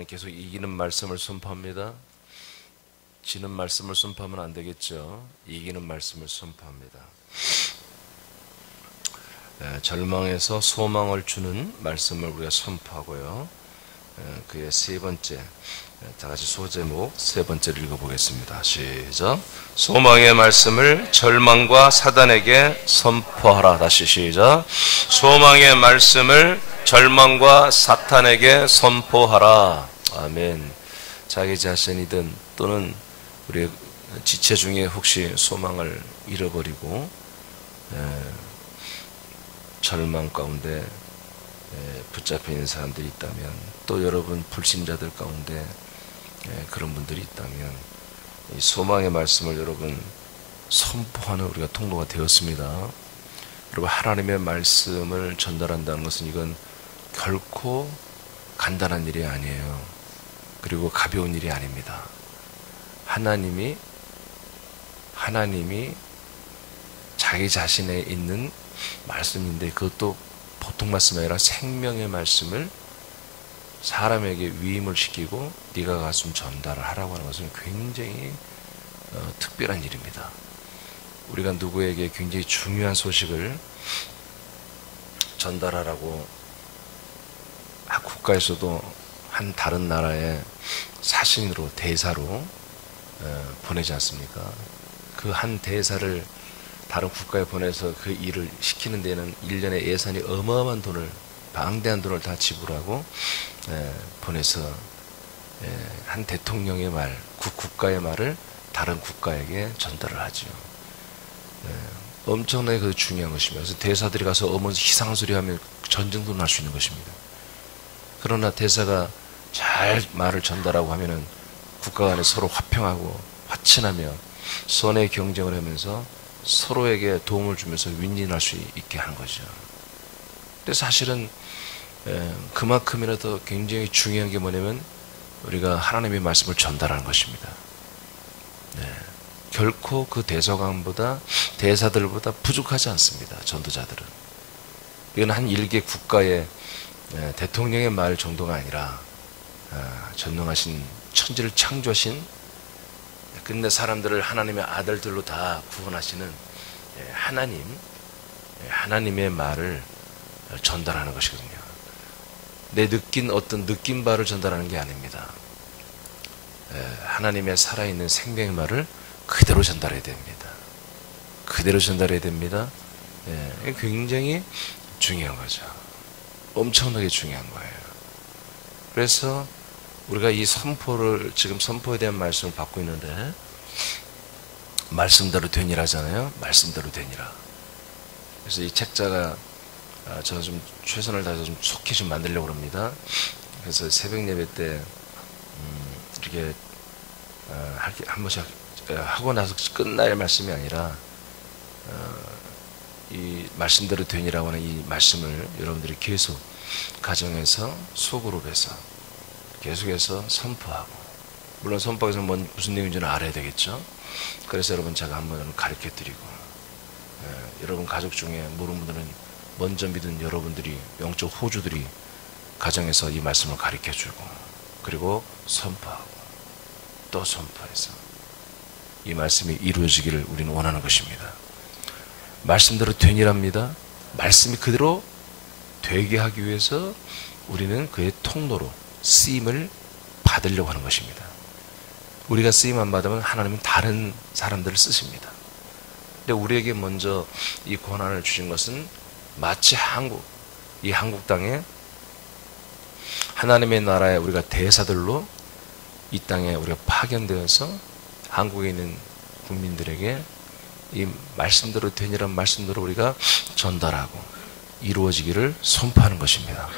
우리는 계속 이기는 말씀을 선포합니다. 지는 말씀을 선포하면 안 되겠죠. 이기는 말씀을 선포합니다. 절망에서 소망을 주는 말씀을 우리가 선포하고요. 그의 세 번째, 다 같이 소제목 세 번째를 읽어보겠습니다. 시작. 소망의 말씀을 절망과 사단에게 선포하라. 다시 시작. 소망의 말씀을 절망과 사탄에게 선포하라. 아멘. 자기 자신이든 또는 우리 지체 중에 혹시 소망을 잃어버리고 절망 가운데 붙잡혀 있는 사람들이 있다면, 또 여러분 불신자들 가운데 그런 분들이 있다면, 이 소망의 말씀을 여러분 선포하는 우리가 통로가 되었습니다. 여러분, 하나님의 말씀을 전달한다는 것은 이건 결코 간단한 일이 아니에요. 그리고 가벼운 일이 아닙니다. 하나님이 자기 자신에 있는 말씀인데, 그것도 보통 말씀이 아니라 생명의 말씀을 사람에게 위임을 시키고 네가 가서 전달을 하라고 하는 것은 굉장히 특별한 일입니다. 우리가 누구에게 굉장히 중요한 소식을 전달하라고 국가에서도 한 다른 나라의 사신으로, 대사로 보내지 않습니까? 그 한 대사를 다른 국가에 보내서 그 일을 시키는 데는 1년에 예산이 어마어마한 돈을, 방대한 돈을 다 지불하고 보내서 한 대통령의 말, 국가의 말을 다른 국가에게 전달을 하죠. 엄청나게 그 중요한 것입니다. 그래서 대사들이 가서 어머 이상한 소리 하면 전쟁도 날 수 있는 것입니다. 그러나 대사가 잘 말을 전달하고 하면은 국가 간에 서로 화평하고 화친하며 선의 경쟁을 하면서 서로에게 도움을 주면서 윈윈할 수 있게 하는 거죠. 근데 사실은 그만큼이라도 굉장히 중요한 게 뭐냐면 우리가 하나님의 말씀을 전달하는 것입니다. 결코 그 대사들보다 부족하지 않습니다. 전도자들은. 이건 한 일개 국가의 대통령의 말 정도가 아니라 전능하신 천지를 창조하신, 근데 사람들을 하나님의 아들들로 다 구원하시는 하나님의 말을 전달하는 것이거든요. 내 느낀 어떤 느낀 바를 전달하는 게 아닙니다. 하나님의 살아있는 생명의 말을 그대로 전달해야 됩니다. 그대로 전달해야 됩니다. 굉장히 중요한 거죠. 엄청나게 중요한 거예요. 그래서 우리가 이 선포를, 지금 선포에 대한 말씀을 받고 있는데, 말씀대로 되니라잖아요. 말씀대로 되니라. 그래서 이 책자가 저는 좀 최선을 다해서 좀 속히 좀 만들려고 합니다. 그래서 새벽 예배 때 이렇게 한 번씩 하고 나서 끝날 말씀이 아니라 이 말씀대로 되니라고 하는 이 말씀을 여러분들이 계속 가정에서 소그룹에서 계속해서 선포하고, 물론 선포에서 무슨 내용인지는 알아야 되겠죠. 그래서 여러분 제가 한번 가르쳐 드리고, 여러분 가족 중에 모르는 분들은 먼저 믿은 여러분들이, 영적 호주들이 가정에서 이 말씀을 가르쳐 주고, 그리고 선포하고 또 선포해서 이 말씀이 이루어지기를 우리는 원하는 것입니다. 말씀대로 되니랍니다. 말씀이 그대로 되게 하기 위해서 우리는 그의 통로로 쓰임을 받으려고 하는 것입니다. 우리가 쓰임 안 받으면 하나님은 다른 사람들을 쓰십니다. 근데 우리에게 먼저 이 권한을 주신 것은 마치 이 한국 땅에 하나님의 나라에 우리가 대사들로 이 땅에 우리가 파견되어서 한국에 있는 국민들에게 이 말씀대로 되니란 말씀대로 우리가 전달하고 이루어지기를 선포하는 것입니다.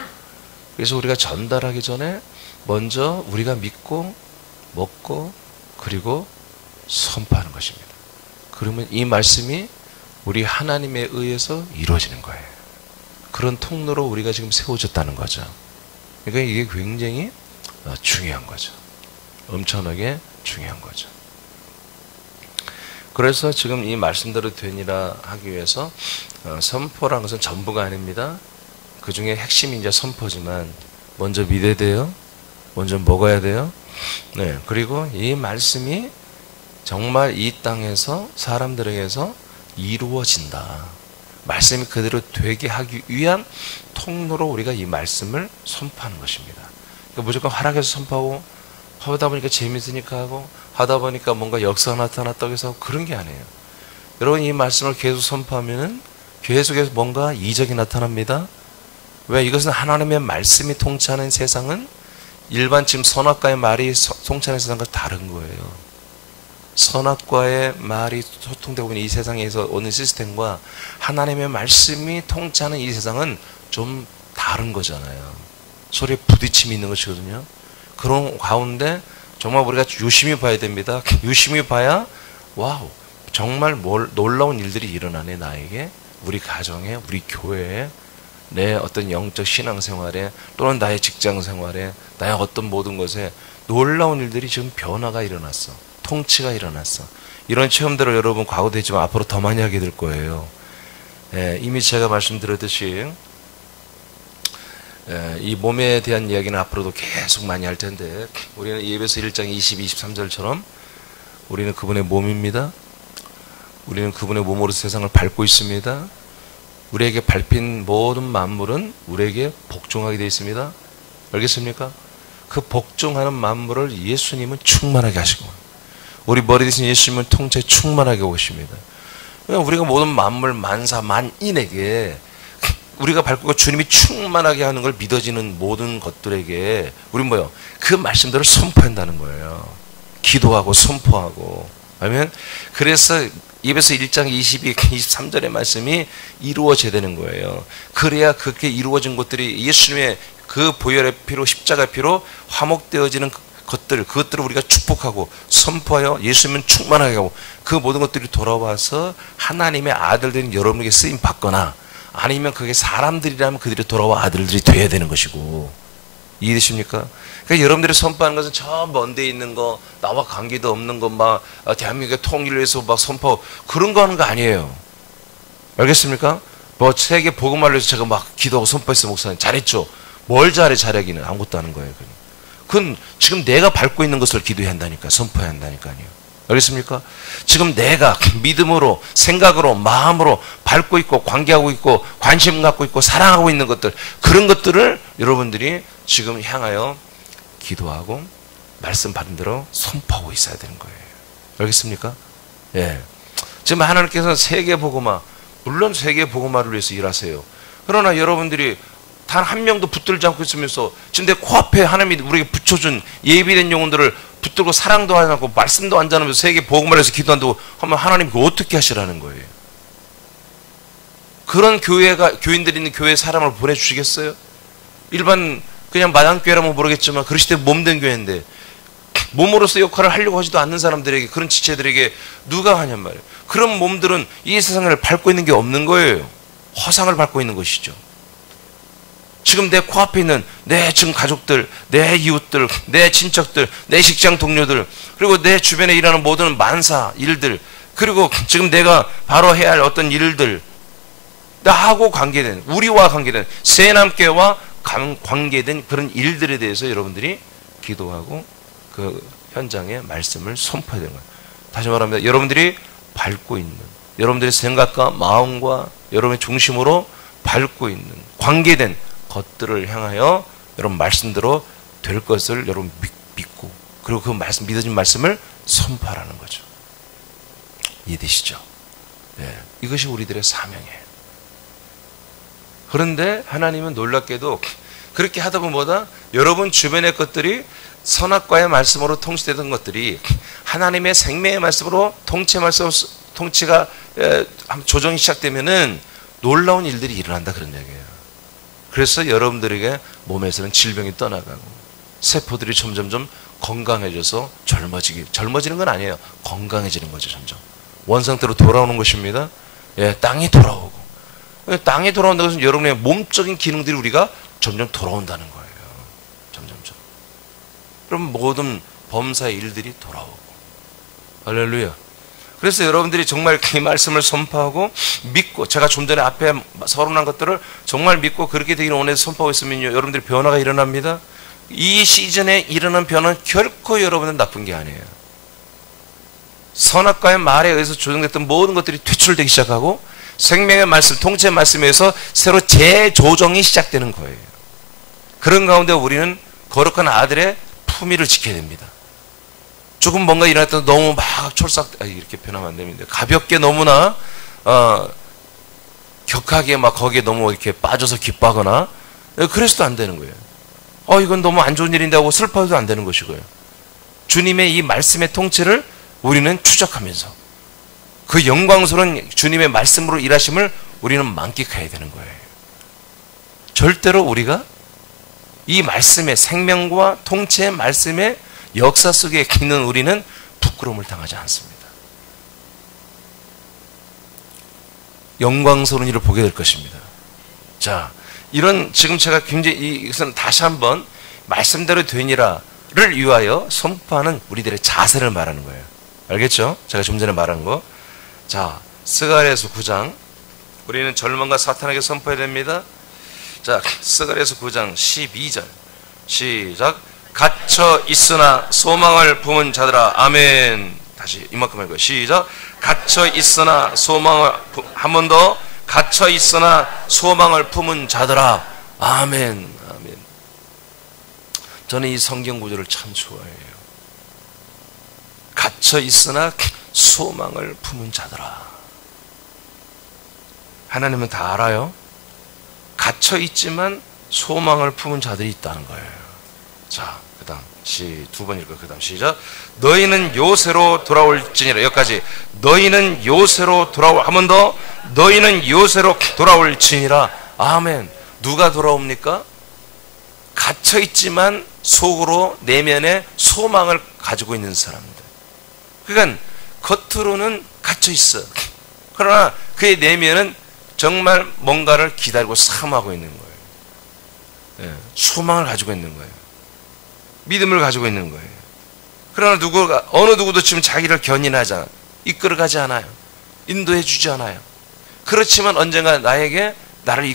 그래서 우리가 전달하기 전에 먼저 우리가 믿고 먹고 그리고 선포하는 것입니다. 그러면 이 말씀이 우리 하나님에 의해서 이루어지는 거예요. 그런 통로로 우리가 지금 세워졌다는 거죠. 그러니까 이게 굉장히 중요한 거죠. 엄청나게 중요한 거죠. 그래서 지금 이 말씀대로 되니라 하기 위해서 선포라는 것은 전부가 아닙니다. 그 중에 핵심이 이제 선포지만 먼저 믿어야 돼요. 온전 먹어야 돼요. 네. 그리고 이 말씀이 정말 이 땅에서 사람들에게서 이루어진다. 말씀이 그대로 되게 하기 위한 통로로 우리가 이 말씀을 선포하는 것입니다. 그러니까 무조건 활락해서 선포하고 하다 보니까 재밌으니까 하고 하다 보니까 뭔가 역사가 나타났다고 해서 그런 게 아니에요. 여러분 이 말씀을 계속 선포하면은 계속해서 뭔가 이적이 나타납니다. 왜? 이것은 하나님의 말씀이 통치하는 세상은 일반 지금 선악과의 말이 통치하는 세상과 다른 거예요. 선악과의 말이 소통되고 있는 이 세상에서 오는 시스템과 하나님의 말씀이 통치하는 이 세상은 좀 다른 거잖아요. 서로에 부딪힘이 있는 것이거든요. 그런 가운데 정말 우리가 유심히 봐야 됩니다. 유심히 봐야 와우 정말 놀라운 일들이 일어나네. 나에게, 우리 가정에, 우리 교회에, 내 어떤 영적 신앙생활에, 또는 나의 직장생활에, 나의 어떤 모든 것에 놀라운 일들이 지금 변화가 일어났어. 통치가 일어났어. 이런 체험들을 여러분 과거도 했지만 앞으로 더 많이 하게 될 거예요. 이미 제가 말씀드렸듯이 이 몸에 대한 이야기는 앞으로도 계속 많이 할 텐데, 우리는 예배서 1장 22, 23절처럼 우리는 그분의 몸입니다. 우리는 그분의 몸으로 세상을 밟고 있습니다. 우리에게 밟힌 모든 만물은 우리에게 복종하게 되어 있습니다. 알겠습니까? 그 복종하는 만물을 예수님은 충만하게 하시고, 우리 머리 대신 예수님은 통째에 충만하게 오십니다. 우리가 모든 만물, 만사, 만인에게 우리가 밟고 있고 주님이 충만하게 하는 걸 믿어지는 모든 것들에게 우리는 뭐요? 그 말씀들을 선포한다는 거예요. 기도하고 선포하고. 아멘. 그래서 예배서 1장 22, 23절의 말씀이 이루어져야 되는 거예요. 그래야 그렇게 이루어진 것들이 예수님의 그 보혈의 피로, 십자가의 피로 화목되어지는 그것들을 우리가 축복하고 선포하여 예수님은 충만하게 하고, 그 모든 것들이 돌아와서 하나님의 아들들인 여러분에게 쓰임 받거나, 아니면 그게 사람들이라면 그들이 돌아와 아들들이 돼야 되는 것이고. 이해되십니까? 그러니까 여러분들이 선포하는 것은 저 먼 데 있는 거, 나와 관계도 없는 거, 막 대한민국의 통일을 위해서 막 선포, 그런 거 하는 거 아니에요. 알겠습니까? 뭐 세계 복음화를 위해서 제가 막 기도하고 선포했어요. 목사님 잘했죠? 뭘 잘해? 잘하기는 아무것도 하는 거예요. 그건 지금 내가 밟고 있는 것을 기도해야 한다니까, 선포해야 한다니까요. 알겠습니까? 지금 내가 믿음으로, 생각으로, 마음으로 밟고 있고, 관계하고 있고, 관심 갖고 있고, 사랑하고 있는 것들, 그런 것들을 여러분들이 지금 향하여 기도하고 말씀 받은 대로 선포하고 있어야 되는 거예요. 알겠습니까? 예. 지금 하나님께서는 세계 복음화, 물론 세계 복음화를 위해서 일하세요. 그러나 여러분들이 단 한 명도 붙들지 않고 있으면서 지금 내 코앞에 하나님이 우리에게 붙여준 예비된 영혼들을 붙들고 사랑도 하지 않고 말씀도 안 전하면서 세계 복음을 해서 기도한다고 하면 하나님 그거 어떻게 하시라는 거예요? 그런 교인들이 있는 교회에 사람을 보내주시겠어요? 일반 그냥 마당교회라면 모르겠지만 그리스도의 몸된 교회인데 몸으로서 역할을 하려고 하지도 않는 사람들에게, 그런 지체들에게 누가 하냔 말이에요. 그런 몸들은 이 세상을 밟고 있는 게 없는 거예요. 허상을 밟고 있는 것이죠. 지금 내 코앞에 있는 내 지금 가족들, 내 이웃들, 내 친척들, 내 직장 동료들, 그리고 내 주변에 일하는 모든 만사, 일들, 그리고 지금 내가 바로 해야 할 어떤 일들, 나하고 관계된, 우리와 관계된, 새남교회와 관계된 그런 일들에 대해서 여러분들이 기도하고 그 현장에 말씀을 선포해야 되는 거예요. 다시 말합니다. 여러분들이 밟고 있는, 여러분들의 생각과 마음과 여러분의 중심으로 밟고 있는, 관계된 것들을 향하여 여러분 말씀대로 될 것을 여러분 믿고, 그리고 그 말씀, 믿어진 말씀을 선포하라는 거죠. 이해되시죠? 네. 이것이 우리들의 사명이에요. 그런데 하나님은 놀랍게도 그렇게 하다 보면 뭐다? 여러분 주변의 것들이 선악과의 말씀으로 통치되던 것들이 하나님의 생명의 말씀으로 통치가 조정이 시작되면은 놀라운 일들이 일어난다, 그런 얘기예요. 그래서 여러분들에게 몸에서는 질병이 떠나가고 세포들이 점점점 건강해져서 젊어지는 건 아니에요. 건강해지는 거죠. 점점 원상태로 돌아오는 것입니다. 예, 땅이 돌아오고, 땅이 돌아온다고 해서 여러분의 몸적인 기능들이 우리가 점점 돌아온다는 거예요. 점점점. 그럼 모든 범사의 일들이 돌아오고. 할렐루야. 그래서 여러분들이 정말 이 말씀을 선포하고 믿고, 제가 좀 전에 앞에 서론한 것들을 정말 믿고 그렇게 되기를 원해서 선포하고 있으면 여러분들이 변화가 일어납니다. 이 시즌에 일어나는 변화는 결코 여러분은 나쁜 게 아니에요. 선악과의 말에 의해서 조정됐던 모든 것들이 퇴출되기 시작하고 생명의 말씀, 통치의 말씀에 의해서 새로 재조정이 시작되는 거예요. 그런 가운데 우리는 거룩한 아들의 품위를 지켜야 됩니다. 조금 뭔가 일어났다 너무 막 이렇게 표현하면 안 됩니다. 가볍게 너무나 격하게 막 거기에 너무 이렇게 빠져서 기뻐하거나 그래서도 안 되는 거예요. 이건 너무 안 좋은 일인데 하고 슬퍼해도 안 되는 것이고요. 주님의 이 말씀의 통치를 우리는 추적하면서 그 영광스러운 주님의 말씀으로 일하심을 우리는 만끽해야 되는 거예요. 절대로 우리가 이 말씀의 생명과 통치의 말씀의 역사 속에 있는 우리는 부끄러움을 당하지 않습니다. 영광스러운 일을 보게 될 것입니다. 자, 이런 지금 제가 굉장히 이것은 다시 한번 말씀대로 되니라를 위하여 선포하는 우리들의 자세를 말하는 거예요. 알겠죠? 제가 좀 전에 말한 거. 자, 스가랴서 9장. 우리는 절망과 사탄에게 선포해야 됩니다. 자, 스가랴서 9장 12절. 시작. 갇혀 있으나 소망을 품은 자들아. 아멘. 다시 이만큼 할거예요. 시작. 갇혀 있으나 소망을 한 번 더. 갇혀 있으나 소망을 품은 자들아. 아멘. 아멘. 저는 이 성경 구절을 참 좋아해요. 갇혀 있으나 소망을 품은 자들아. 하나님은 다 알아요. 갇혀 있지만 소망을 품은 자들이 있다는 거예요. 자, 그 다음 두 번 읽고 그 다음 시작. 너희는 요새로 돌아올지니라. 여기까지. 너희는 요새로 돌아올. 한 번 더. 너희는 요새로 돌아올지니라. 아멘. 누가 돌아옵니까? 갇혀 있지만 속으로 내면에 소망을 가지고 있는 사람들. 그러니까 겉으로는 갇혀 있어. 그러나 그의 내면은 정말 뭔가를 기다리고 사모하고 있는 거예요. 예, 소망을 가지고 있는 거예요. 믿음을 가지고 있는 거예요. 그러나 어느 누구도 지금 자기를 견인하지 않아요. 이끌어가지 않아요. 인도해 주지 않아요. 그렇지만 언젠가 나에게 나를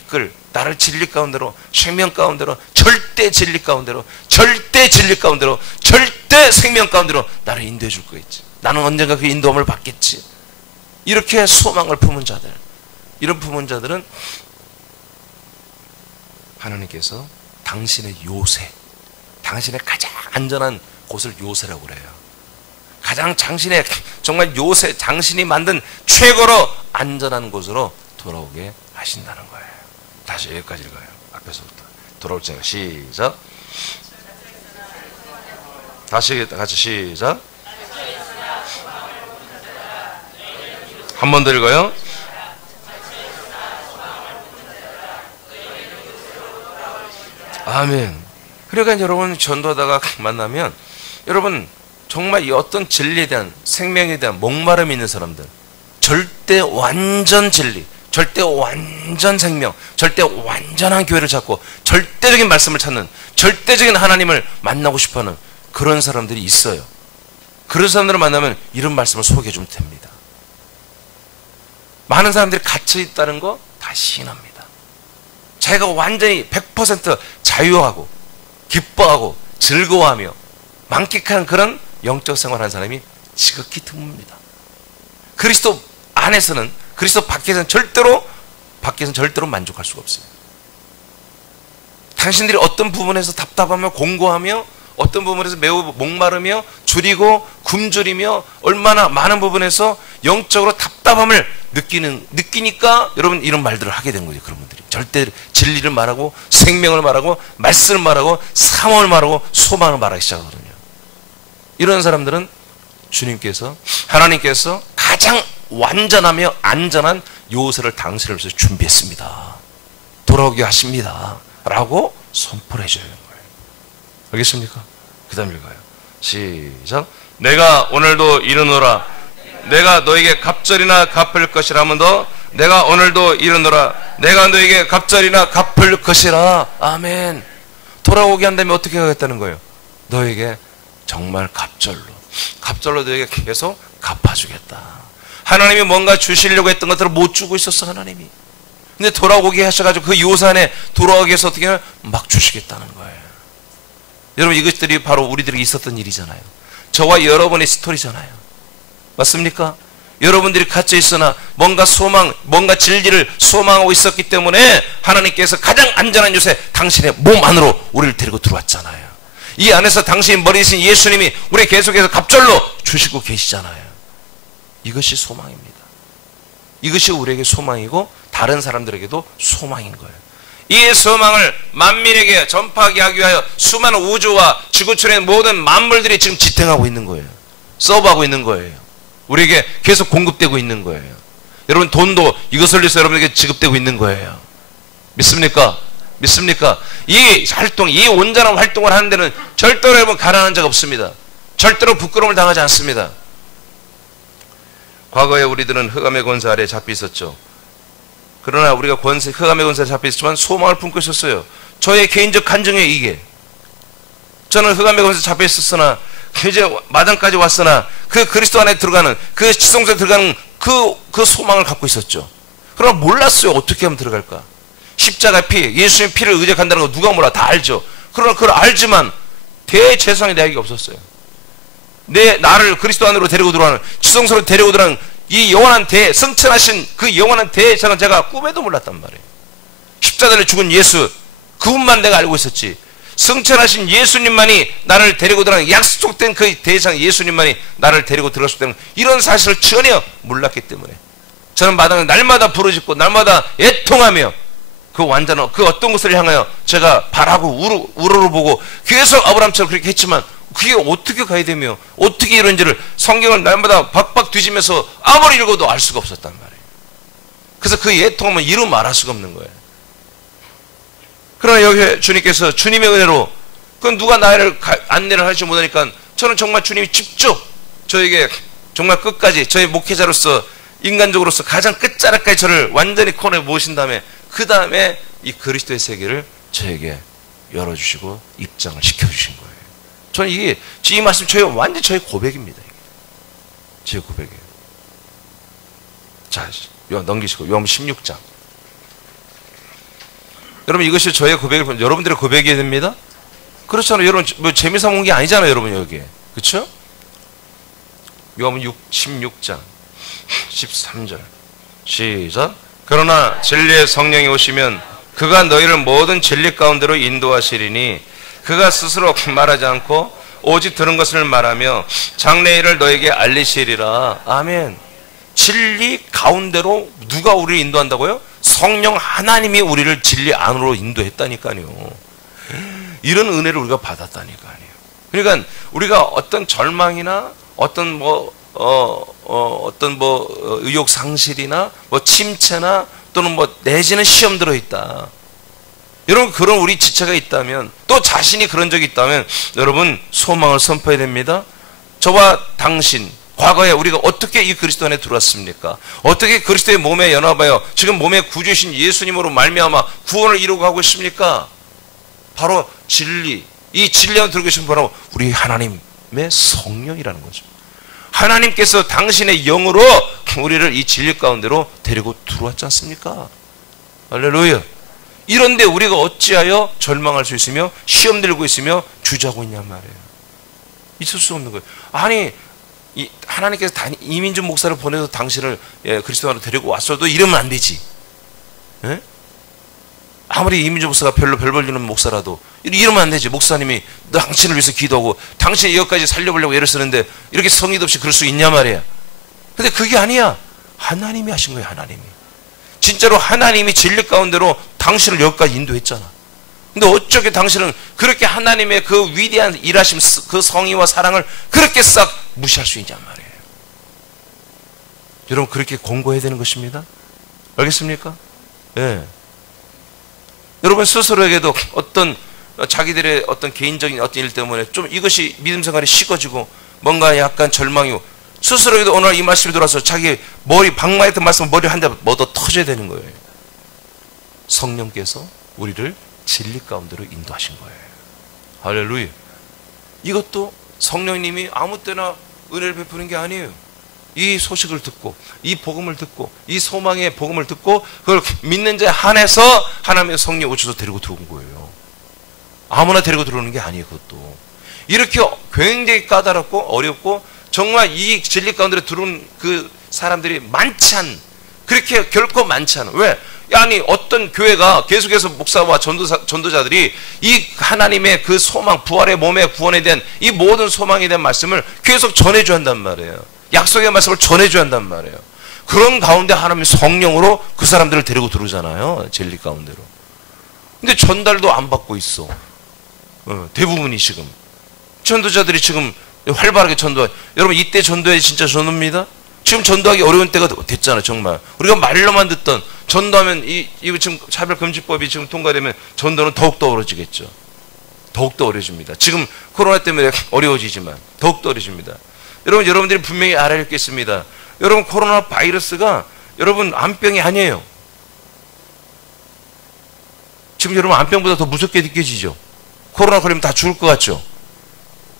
진리 가운데로, 생명 가운데로, 절대 진리 가운데로, 절대 진리 가운데로, 절대 생명 가운데로 나를 인도해 줄 거겠지. 나는 언젠가 그 인도함을 받겠지. 이렇게 소망을 품은 자들, 이런 품은 자들은 하나님께서 당신의 요새, 당신의 가장 안전한 곳을 요새라고 그래요. 가장 당신의 정말 요새, 당신이 만든 최고로 안전한 곳으로 돌아오게 하신다는 거예요. 다시 여기까지 읽어요. 앞에서부터 돌아올 때가 시작. 다시 같이 시작. 한 번 더 읽어요. 아멘. 그러니까 여러분 전도하다가 만나면 여러분 정말 이 어떤 진리에 대한, 생명에 대한 목마름이 있는 사람들, 절대 완전 진리, 절대 완전 생명, 절대 완전한 교회를 찾고 절대적인 말씀을 찾는, 절대적인 하나님을 만나고 싶어하는 그런 사람들이 있어요. 그런 사람들을 만나면 이런 말씀을 소개해 주면 됩니다. 많은 사람들이 갇혀 있다는 거 다 시인합니다. 자기가 완전히 100% 자유하고 기뻐하고 즐거워하며 만끽하는 그런 영적 생활하는 사람이 지극히 드뭅니다. 그리스도 안에서는, 그리스도 밖에서는 절대로 만족할 수가 없어요. 당신들이 어떤 부분에서 답답하며 공고하며 어떤 부분에서 매우 목마르며 줄이고 굶주리며 얼마나 많은 부분에서 영적으로 답답함을 느끼니까 여러분 이런 말들을 하게 된 거죠. 그런 분들이 절대 진리를 말하고 생명을 말하고 말씀을 말하고 사모를 말하고 소망을 말하기 시작하거든요. 이런 사람들은 하나님께서 가장 완전하며 안전한 요새를 당신을 위해서 준비했습니다. 돌아오게 하십니다. 라고 선포를 해줘야 되는 거예요. 알겠습니까? 그 다음 읽어요. 시작. 내가 오늘도 이르노라. 내가 너에게 갑절이나 갚을 것이라. 하면 더. 내가 오늘도 이르노라. 내가 너에게 갑절이나 갚을 것이라. 아멘. 돌아오게 한다면 어떻게 하겠다는 거예요? 너에게 정말 갑절로 너에게 계속 갚아주겠다. 하나님이 뭔가 주시려고 했던 것들을 못 주고 있었어, 하나님이. 근데 돌아오게 하셔가지고 그 요새 안에 돌아오기 위해서 어떻게 하면 막 주시겠다는 거예요. 여러분 이것들이 바로 우리들에게 있었던 일이잖아요. 저와 여러분의 스토리잖아요. 맞습니까? 여러분들이 갇혀 있으나 뭔가 소망, 뭔가 진리를 소망하고 있었기 때문에 하나님께서 가장 안전한 곳에 당신의 몸 안으로 우리를 데리고 들어왔잖아요. 이 안에서 당신의 머리이신 예수님이 우리 계속해서 갑절로 주시고 계시잖아요. 이것이 소망입니다. 이것이 우리에게 소망이고 다른 사람들에게도 소망인 거예요. 이 소망을 만민에게 전파하기 위하여 수많은 우주와 지구촌의 모든 만물들이 지금 지탱하고 있는 거예요. 서브하고 있는 거예요. 우리에게 계속 공급되고 있는 거예요. 여러분 돈도 이것을 위해서 여러분에게 지급되고 있는 거예요. 믿습니까? 믿습니까? 이 활동, 이 온전한 활동을 하는 데는 절대로 여러분 가난한 적 없습니다. 절대로 부끄러움을 당하지 않습니다. 과거에 우리들은 흑암의 권세 아래에 잡혀 있었죠. 그러나 우리가 흑암의 권세에 잡혀 있었지만 소망을 품고 있었어요. 저의 개인적 간증이에요, 이게. 저는 흑암의 권세에 잡혀 있었으나 이제 마당까지 왔으나 그 그리스도 안에 들어가는 그 지성소에 들어가는 그 소망을 갖고 있었죠. 그러나 몰랐어요. 어떻게 하면 들어갈까? 십자가 피, 예수님의 피를 의적한다는 거 누가 몰라? 다 알죠. 그러나 그걸 알지만 대제사장이 내게 없었어요. 나를 그리스도 안으로 데리고 들어가는 지성소로 데리고 들어가는 이 영원한 승천하신 그 영원한 대제사장은 제가 꿈에도 몰랐단 말이에요. 십자가를 죽은 예수 그분만 내가 알고 있었지. 승천하신 예수님만이 나를 데리고 들어가는 약속된 그 대제사장 예수님만이 나를 데리고 들어갔을 때는 이런 사실을 전혀 몰랐기 때문에 저는 마당에 날마다 부르짖고 날마다 애통하며 그 완전한 그 어떤 것을 향하여 제가 바라고 우러러보고 계속 아브라함처럼 그렇게 했지만 그게 어떻게 가야 되며 어떻게 이런지를 성경을 날마다 박박 뒤지면서 아무리 읽어도 알 수가 없었단 말이에요. 그래서 그 애통함은 이루 말할 수가 없는 거예요. 그러나 여기 주님께서 주님의 은혜로 그건 누가 나를 안내를 하지 못하니까 저는 정말 주님이 직접 저에게 정말 끝까지 저의 목회자로서 인간적으로서 가장 끝자락까지 저를 완전히 코너에 모신 다음에 그 다음에 이 그리스도의 세계를 저에게 열어주시고 입장을 시켜주신 거예요. 저는 이게 이 말씀 완전 저의 고백입니다. 이게. 제 고백이에요. 자, 넘기시고 요한복음 16장. 여러분 이것이 저의 고백을 여러분들의 고백이 됩니다. 그렇잖아요. 여러분 뭐 재미삼은 게 아니잖아요. 여러분 여기에. 그렇죠? 요한복음 16장 13절 시작. 그러나 진리의 성령이 오시면 그가 너희를 모든 진리 가운데로 인도하시리니 그가 스스로 말하지 않고 오직 들은 것을 말하며 장래일을 너에게 알리시리라. 아멘. 진리 가운데로 누가 우리를 인도한다고요? 성령 하나님이 우리를 진리 안으로 인도했다니까요. 이런 은혜를 우리가 받았다니까요. 그러니까 우리가 어떤 절망이나 어떤 의욕 상실이나 침체나 또는 내지는 시험 들어있다. 여러분 그런 우리 지체가 있다면 또 자신이 그런 적이 있다면 여러분 소망을 선포해야 됩니다. 저와 당신 과거에 우리가 어떻게 이 그리스도 안에 들어왔습니까? 어떻게 그리스도의 몸에 연합하여 지금 몸의 구주이신 예수님으로 말미암아 구원을 이루고 가고 있습니까? 바로 진리, 이 진리 안에 들어오고 계신 바로 우리 하나님의 성령이라는 거죠. 하나님께서 당신의 영으로 우리를 이 진리 가운데로 데리고 들어왔지 않습니까? 할렐루야. 이런데 우리가 어찌하여 절망할 수 있으며 시험 들고 있으며 주저하고 있냔 말이에요. 있을 수 없는 거예요. 아니 하나님께서 이민준 목사를 보내서 당신을 그리스도 안으로 데리고 왔어도 이러면 안 되지. 예? 아무리 이민준 목사가 별로 별 볼리는 목사라도 이러면 안 되지. 목사님이 당신을 위해서 기도하고 당신이 이것까지 살려보려고 애를 쓰는데 이렇게 성의도 없이 그럴 수 있냐 말이야. 근데 그게 아니야. 하나님이 하신 거예요. 하나님이. 진짜로 하나님이 진리 가운데로 당신을 여기까지 인도했잖아. 근데 어쩌게 당신은 그렇게 하나님의 그 위대한 일하심, 그 성의와 사랑을 그렇게 싹 무시할 수 있냔 말이에요. 여러분 그렇게 공고해야 되는 것입니다. 알겠습니까? 예. 여러분 스스로에게도 어떤 자기들의 어떤 개인적인 어떤 일 때문에 좀 이것이 믿음 생활이 식어지고 뭔가 약간 절망이고 스스로에게도 오늘 이 말씀이 들어와서 자기 머리 방망이했던 말씀 머리 한 대 얻어 터져야 되는 거예요. 성령께서 우리를 진리 가운데로 인도하신 거예요. 할렐루야. 이것도 성령님이 아무 때나 은혜를 베푸는 게 아니에요. 이 소식을 듣고 이 복음을 듣고 이 소망의 복음을 듣고 그걸 믿는 자에 한해서 하나님의 성령 오셔서 데리고 들어온 거예요. 아무나 데리고 들어오는 게 아니에요. 그것도 이렇게 굉장히 까다롭고 어렵고 정말 이 진리 가운데 들어온 그 사람들이 많지 않은, 그렇게 결코 많지 않은. 왜? 아니 어떤 교회가 계속해서 목사와 전도자들이 이 하나님의 그 소망, 부활의 몸의 구원에 대한 이 모든 소망에 대한 말씀을 계속 전해줘야 한단 말이에요. 약속의 말씀을 전해줘야 한단 말이에요. 그런 가운데 하나님의 성령으로 그 사람들을 데리고 들어오잖아요. 진리 가운데로. 근데 전달도 안 받고 있어. 대부분이 지금 전도자들이 지금 활발하게 전도. 여러분 이때 전도해 진짜 전도입니다. 지금 전도하기 어려운 때가 됐잖아요. 정말 우리가 말로만 듣던 전도하면 이거 지금 차별금지법이 지금 통과되면 전도는 더욱더 어려워지겠죠. 더욱더 어려워집니다. 지금 코로나 때문에 어려워지지만 더욱더 어려워집니다. 여러분들이 분명히 알아야 겠습니다. 여러분 코로나 바이러스가 여러분 암병이 아니에요. 지금 여러분 암병보다 더 무섭게 느껴지죠. 코로나 걸리면 다 죽을 것 같죠.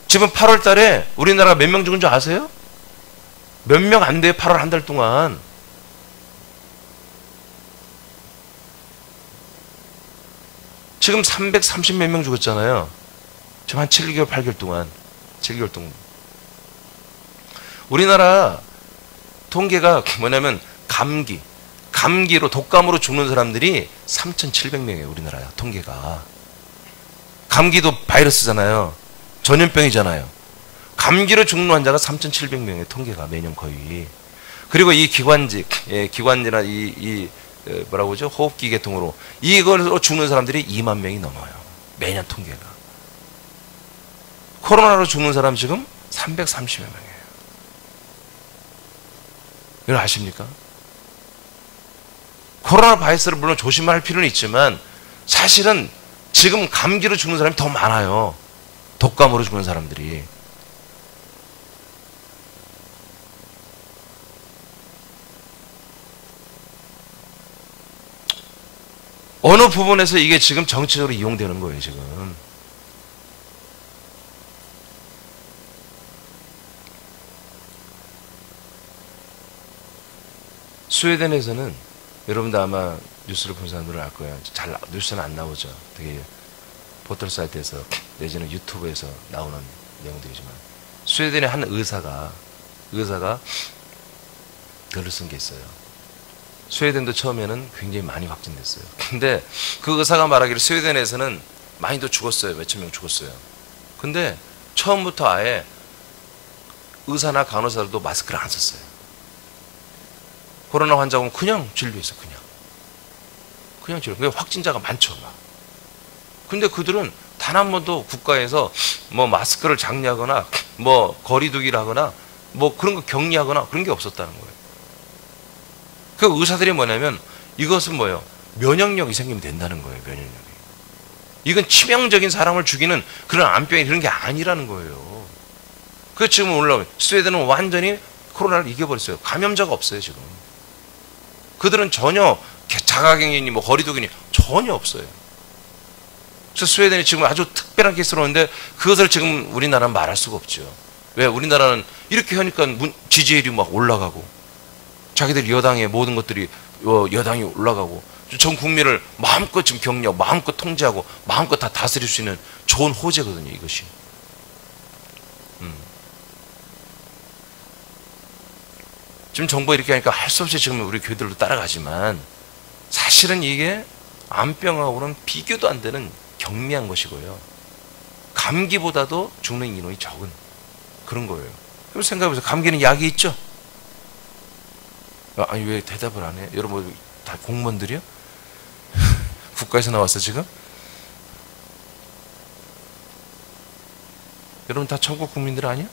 지금 8월 달에 우리나라가 몇 명 죽은 줄 아세요? 몇 명 안 돼요. 8월 한 달 동안. 지금 330 몇 명 죽었잖아요. 지금 한 7개월, 8개월 동안. 7개월 동안. 우리나라 통계가 뭐냐면 감기로 독감으로 죽는 사람들이 3,700명이에요. 우리나라 통계가. 감기도 바이러스잖아요. 전염병이잖아요. 감기로 죽는 환자가 3,700명의 통계가 매년 거의. 그리고 이 기관지나 뭐라고 하죠? 호흡기 계통으로 이걸로 죽는 사람들이 2만 명이 넘어요. 매년 통계가. 코로나로 죽는 사람 지금 330여 명이에요. 이걸 아십니까? 코로나 바이러스를 물론 조심할 필요는 있지만 사실은 지금 감기로 죽는 사람이 더 많아요. 독감으로 죽는 사람들이. 어느 부분에서 이게 지금 정치적으로 이용되는 거예요, 지금. 스웨덴에서는 여러분도 아마 뉴스를 본 사람들은 알 거예요. 잘 뉴스는 안 나오죠. 되게 포털 사이트에서 내지는 유튜브에서 나오는 내용들이지만 스웨덴의 한 의사가 글을 쓴 게 있어요. 스웨덴도 처음에는 굉장히 많이 확진됐어요. 근데 그 의사가 말하기를 스웨덴에서는 많이 더 죽었어요. 몇천 명 죽었어요. 근데 처음부터 아예 의사나 간호사들도 마스크를 안 썼어요. 코로나 환자는 그냥 진료했어. 그냥 진료. 그게 확진자가 많죠. 막. 근데 그들은 단 한 번도 국가에서 뭐 마스크를 장려하거나 뭐 거리두기를 하거나 뭐 그런 거 격리하거나 그런 게 없었다는 거예요. 그 의사들이 뭐냐면 이것은 뭐예요? 면역력이 생기면 된다는 거예요. 면역력이. 이건 치명적인 사람을 죽이는 그런 암병이 그런 게 아니라는 거예요. 그 지금 올라오면 스웨덴은 완전히 코로나를 이겨버렸어요. 감염자가 없어요 지금. 그들은 전혀 자가격리니 뭐 거리두기니 전혀 없어요. 그래서 스웨덴이 지금 아주 특별한 케이스로 오는데 그것을 지금 우리나라는 말할 수가 없죠. 왜? 우리나라는 이렇게 하니까 지지율이 막 올라가고 자기들 여당의 모든 것들이 여당이 올라가고 전 국민을 마음껏 지금 격려, 마음껏 통제하고 마음껏 다 다스릴 수 있는 좋은 호재거든요. 이것이. 지금 정부가 이렇게 하니까 할 수 없이 지금 우리 교회들도 따라가지만 사실은 이게 암병하고는 비교도 안 되는 경미한 것이고요. 감기보다도 죽는 인원이 적은 그런 거예요. 그럼 생각해보세요. 감기는 약이 있죠? 아니 왜 대답을 안 해? 여러분 다 공무원들이요? 국가에서 나왔어 지금? 여러분 다 천국 국민들 아니야?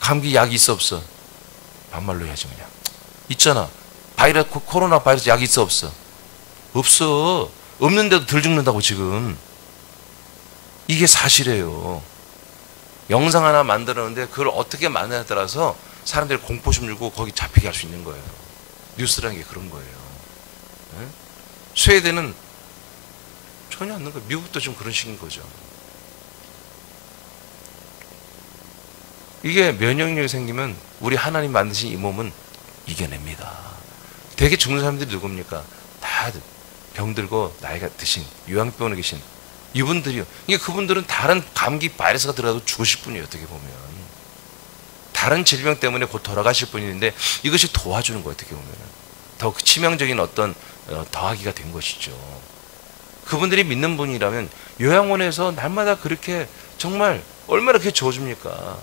감기 약이 있어 없어? 반말로 해야지 그냥. 있잖아. 코로나 바이러스 약이 있어 없어? 없어. 없는데도 덜 죽는다고 지금. 이게 사실이에요. 영상 하나 만들었는데 그걸 어떻게 만드냐에 따라서 사람들이 공포심 들고 거기 잡히게 할 수 있는 거예요. 뉴스라는 게 그런 거예요. 네? 스웨덴은 전혀 없는 거예요. 미국도 좀 그런 식인 거죠. 이게 면역력이 생기면 우리 하나님 만드신 이 몸은 이겨냅니다. 되게 죽는 사람들이 누굽니까? 다 병들고 나이가 드신 요양병원에 계신 이분들이요. 이게 그분들은 다른 감기 바이러스가 들어가도 죽으실 분이에요. 어떻게 보면 다른 질병 때문에 곧 돌아가실 분인데 이것이 도와주는 거예요. 어떻게 보면 더 치명적인 어떤 더하기가 된 것이죠. 그분들이 믿는 분이라면 요양원에서 날마다 그렇게 정말 얼마나 그렇게 줘줍니까?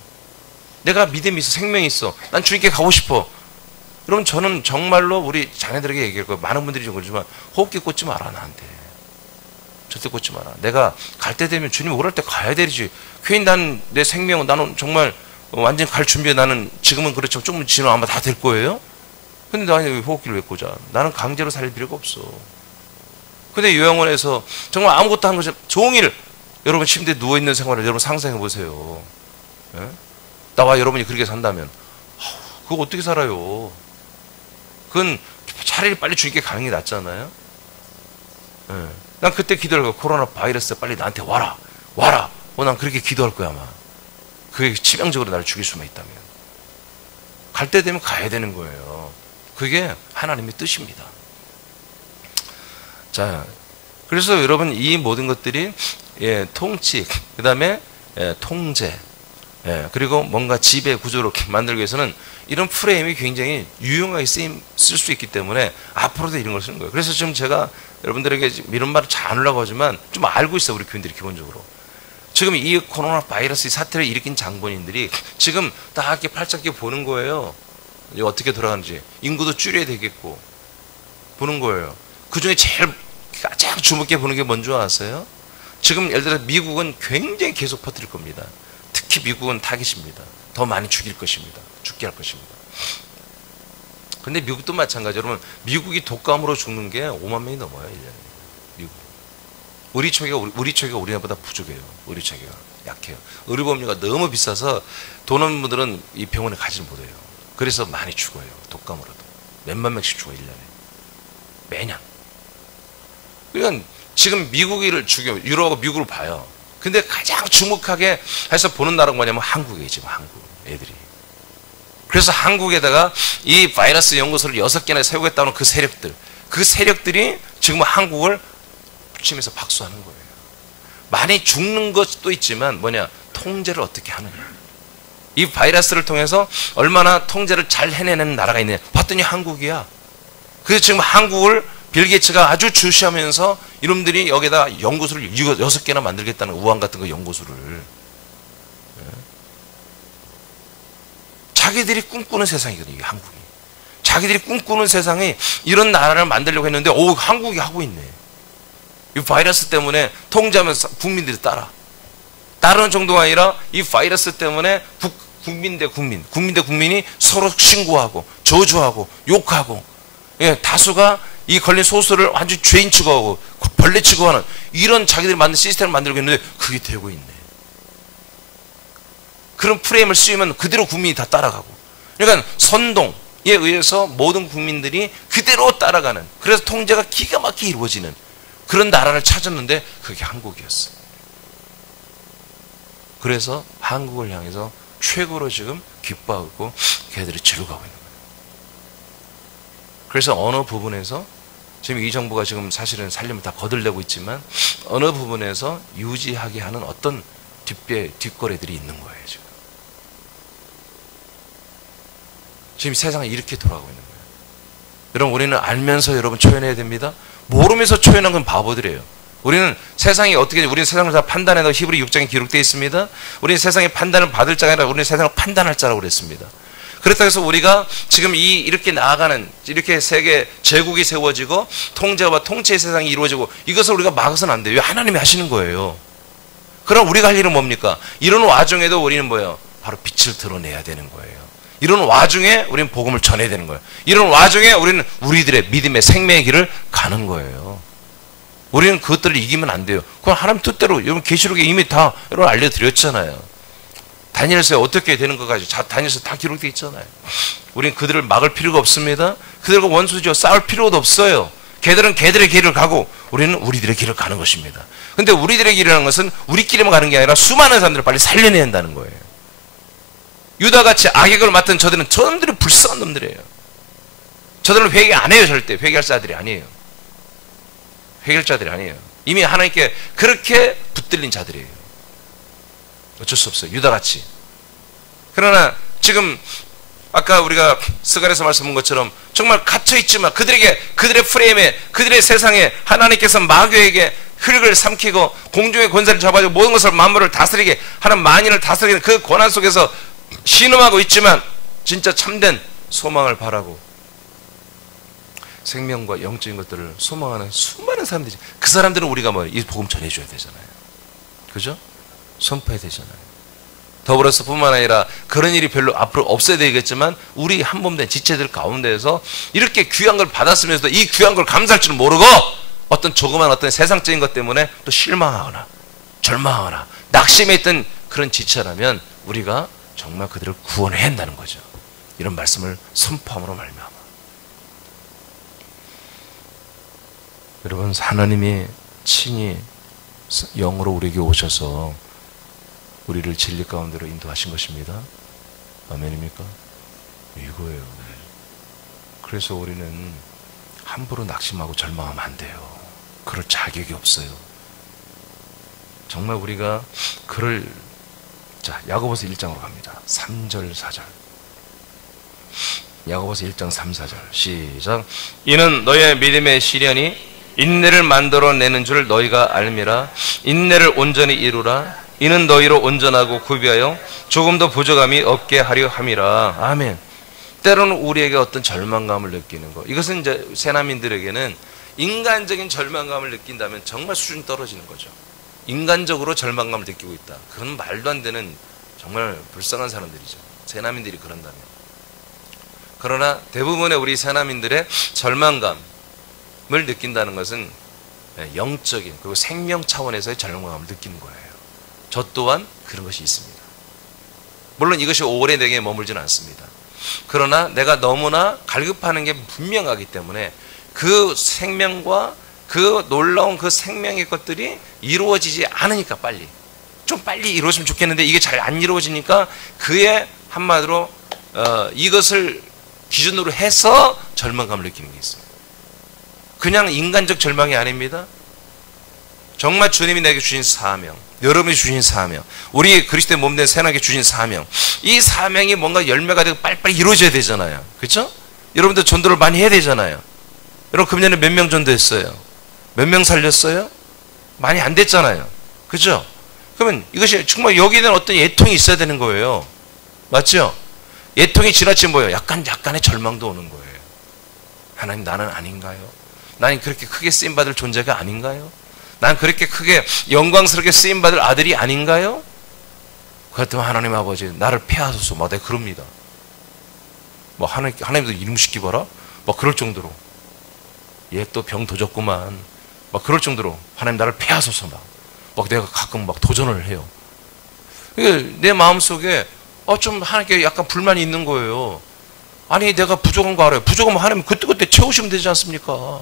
내가 믿음이 있어, 생명이 있어, 난 주님께 가고 싶어. 그럼 저는 정말로 우리 자녀들에게 얘기할 거예요. 많은 분들이 좀 그러지만 호흡기 꽂지 마라. 나한테 절대 꽂지 마라. 내가 갈 때 되면 주님 오랄 때 가야 되지. 괜히 난 내 생명, 나는 정말 완전히 갈 준비해. 나는 지금은 그렇지만 조금 지나면 아마 다 될 거예요. 근데 나는 왜 호흡기를 왜 꽂아? 나는 강제로 살릴 필요가 없어. 근데 요양원에서 정말 아무것도 한 것이 종일 여러분 침대에 누워있는 생활을 여러분 상상해 보세요. 예? 나와 여러분이 그렇게 산다면 그거 어떻게 살아요? 그건 차라리 빨리 주님께 가는 게 낫잖아요. 예. 난 그때 기도할 거야. 코로나 바이러스 빨리 나한테 와라. 난 그렇게 기도할 거야 아마. 그게 치명적으로 나를 죽일 수만 있다면. 갈 때 되면 가야 되는 거예요. 그게 하나님의 뜻입니다. 자, 그래서 여러분 이 모든 것들이 통치, 그 다음에 통제, 그리고 뭔가 지배 구조를 만들기 위해서는 이런 프레임이 굉장히 유용하게 쓸 수 있기 때문에 앞으로도 이런 걸 쓰는 거예요. 그래서 지금 제가 여러분들에게 이런 말을 잘 안 하려고 하지만 좀 알고 있어요. 우리 교인들이 기본적으로. 지금 이 코로나 바이러스 사태를 일으킨 장본인들이 지금 다 이렇게 팔짝 보는 거예요. 어떻게 돌아가는지. 인구도 줄여야 되겠고. 보는 거예요. 그 중에 제일 가장 주목해 보는 게 뭔지 아세요? 지금 예를 들어 미국은 굉장히 계속 퍼뜨릴 겁니다. 특히 미국은 타깃입니다. 더 많이 죽일 것입니다. 죽게 할 것입니다. 근데 미국도 마찬가지. 여러분 미국이 독감으로 죽는 게 5만 명이 넘어요. 1년에. 미국. 우리 처기가 우리나라보다 부족해요. 우리 처기가 약해요. 의료보험료가 너무 비싸서 돈 없는 분들은 이 병원에 가지 못해요. 그래서 많이 죽어요. 독감으로도. 몇만 명씩 죽어요. 1년에. 매년. 그러니까 지금 미국을 죽여 유럽하고 미국을 봐요. 근데 가장 주목하게 해서 보는 나라가 뭐냐면 한국이에요. 지금 한국 애들이. 그래서 한국에다가 이 바이러스 연구소를 6개나 세우겠다는 그 세력들이 지금 한국을 치면서 박수하는 거예요. 많이 죽는 것도 있지만 통제를 어떻게 하느냐. 이 바이러스를 통해서 얼마나 통제를 잘 해내는 나라가 있느냐. 봤더니 한국이야. 그래서 지금 한국을 빌 게이츠가 아주 주시하면서 이놈들이 여기다 연구소를 6개나 만들겠다는 우한 같은 거 연구소를. 자기들이 꿈꾸는 세상이거든요. 이게 한국이. 자기들이 꿈꾸는 세상에 이런 나라를 만들려고 했는데 한국이 하고 있네. 이 바이러스 때문에 통제하면서 국민들이 따르는 정도가 아니라 이 바이러스 때문에 국민 대 국민이 서로 신고하고 저주하고 욕하고 다수가 이 걸린 소수를 완전히 죄인 취급하고 벌레 취급하는 이런 자기들이 만든 시스템을 만들고 있는데 그게 되고 있네. 그런 프레임을 씌우면 그대로 국민이 다 따라가고. 그러니까 선동에 의해서 모든 국민들이 그대로 따라가는, 그래서 통제가 기가 막히게 이루어지는 그런 나라를 찾았는데 그게 한국이었어요. 그래서 한국을 향해서 최고로 지금 기뻐하고 걔들이 즐거워하고 있는 거예요. 그래서 어느 부분에서 지금 이 정부가 지금 사실은 살림을 다 거들내고 있지만 어느 부분에서 유지하게 하는 어떤 뒷거래들이 있는 거예요. 지금 세상이 이렇게 돌아가고 있는 거예요. 여러분 우리는 알면서 여러분 초연해야 됩니다. 모르면서 초연한 건 바보들이에요. 우리는 세상이 어떻게, 우리는 세상을 다 판단해서 히브리 6장에 기록되어 있습니다. 우리는 세상의 판단을 받을 자가 아니라 우리는 세상을 판단할 자라고 그랬습니다. 그렇다고 해서 우리가 지금 이렇게 나아가는, 이렇게 세계 제국이 세워지고 통제와 통치의 세상이 이루어지고 이것을 우리가 막아서는 안 돼요. 왜? 하나님이 하시는 거예요. 그럼 우리가 할 일은 뭡니까? 이런 와중에도 우리는 뭐예요? 바로 빛을 드러내야 되는 거예요. 이런 와중에 우리는 복음을 전해야 되는 거예요. 이런 와중에 우리는 우리들의 믿음의 생명의 길을 가는 거예요. 우리는 그것들을 이기면 안 돼요. 그건 하나님 뜻대로, 여러분 계시록에 이미 다 여러분 알려드렸잖아요. 다니엘서에 어떻게 되는 것까지 다니엘서 다 기록되어 있잖아요. 우리는 그들을 막을 필요가 없습니다. 그들과 원수지어 싸울 필요도 없어요. 걔들은 걔들의 길을 가고 우리는 우리들의 길을 가는 것입니다. 근데 우리들의 길이라는 것은 우리끼리만 가는 게 아니라 수많은 사람들을 빨리 살려내야 한다는 거예요. 유다같이 악역을 맡은 저들은 불쌍한 놈들이에요. 저들은 회개 안 해요. 절대 회개할 자들이 아니에요. 회개할 자들이 아니에요. 이미 하나님께 그렇게 붙들린 자들이에요. 어쩔 수 없어요. 유다같이. 그러나 지금 아까 우리가 스가랴서 말씀한 것처럼 정말 갇혀있지만 그들에게, 그들의 프레임에, 그들의 세상에 하나님께서 마귀에게 흙을 삼키고 공중의 권세를 잡아주고 모든 것을 만물을 다스리게 하는, 만인을 다스리는 그 권한 속에서 신음하고 있지만 진짜 참된 소망을 바라고 생명과 영적인 것들을 소망하는 수많은 사람들이, 그 사람들은 우리가 이 복음 전해줘야 되잖아요. 그죠? 선포해야 되잖아요. 더불어서 뿐만 아니라 그런 일이 별로 앞으로 없어야 되겠지만 우리 한몸된 지체들 가운데에서 이렇게 귀한 걸 받았으면서도 이 귀한 걸 감사할 줄 모르고 어떤 조그만 어떤 세상적인 것 때문에 또 실망하거나 절망하거나 낙심해 있던 그런 지체라면 우리가 정말 그들을 구원해야 한다는 거죠. 이런 말씀을 선포함으로 말미암아. 여러분, 하나님이 친히 영으로 우리에게 오셔서 우리를 진리 가운데로 인도하신 것입니다. 아멘입니까? 이거예요. 그래서 우리는 함부로 낙심하고 절망하면 안 돼요. 그럴 자격이 없어요. 정말 우리가 자, 야고보서 1장으로 갑니다. 3절 4절. 야고보서 1장 3, 4절 시작. 이는 너의 믿음의 시련이 인내를 만들어내는 줄 너희가 알미라. 인내를 온전히 이루라. 이는 너희로 온전하고 구비하여 조금도 부족함이 없게 하려 함이라. 아멘. 때로는 우리에게 어떤 절망감을 느끼는 거, 이것은 이제 새나민들에게는 인간적인 절망감을 느낀다면 정말 수준이 떨어지는 거죠. 인간적으로 절망감을 느끼고 있다. 그건 말도 안 되는 정말 불쌍한 사람들이죠. 새나민들이 그런다면. 그러나 대부분의 우리 새나민들의 절망감을 느낀다는 것은 영적인 그리고 생명 차원에서의 절망감을 느끼는 거예요. 저 또한 그런 것이 있습니다. 물론 이것이 오래 내게 머물지는 않습니다. 그러나 내가 너무나 갈급하는 게 분명하기 때문에 그 생명과 그 놀라운 그 생명의 것들이 이루어지지 않으니까 좀 빨리 이루어지면 좋겠는데 이게 잘 안 이루어지니까 그의 한마디로 이것을 기준으로 해서 절망감을 느끼는 게 있어요. 그냥 인간적 절망이 아닙니다. 정말 주님이 내게 주신 사명, 여러분이 주신 사명, 우리 그리스도의 몸된 새나게 주신 사명, 이 사명이 뭔가 열매가 되고 빨리빨리 이루어져야 되잖아요. 그렇죠? 여러분들 전도를 많이 해야 되잖아요. 여러분 금년에 몇 명 전도했어요? 몇 명 살렸어요? 많이 안 됐잖아요. 그렇죠? 그러면 이것이 정말 여기에는 어떤 예통이 있어야 되는 거예요. 맞죠? 예통이 지나치면 뭐예요? 약간의 절망도 오는 거예요. 하나님, 나는 아닌가요? 나는 그렇게 크게 쓰임받을 존재가 아닌가요? 난 그렇게 크게 영광스럽게 쓰임받을 아들이 아닌가요? 그렇다면 하나님 아버지 나를 폐하소서. 막 내가 그럽니다. 뭐 하나님도 이름 시키 봐라? 막 그럴 정도로. 얘 또 병 도졌구만. 막 그럴 정도로 하나님 나를 폐하소서. 막 내가 가끔 막 도전을 해요. 내 마음속에 좀 하나님께 약간 불만이 있는 거예요. 아니 내가 부족한 거 알아요. 부족하면 하나님 그때 채우시면 되지 않습니까?